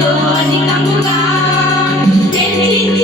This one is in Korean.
너니 당분간 댄디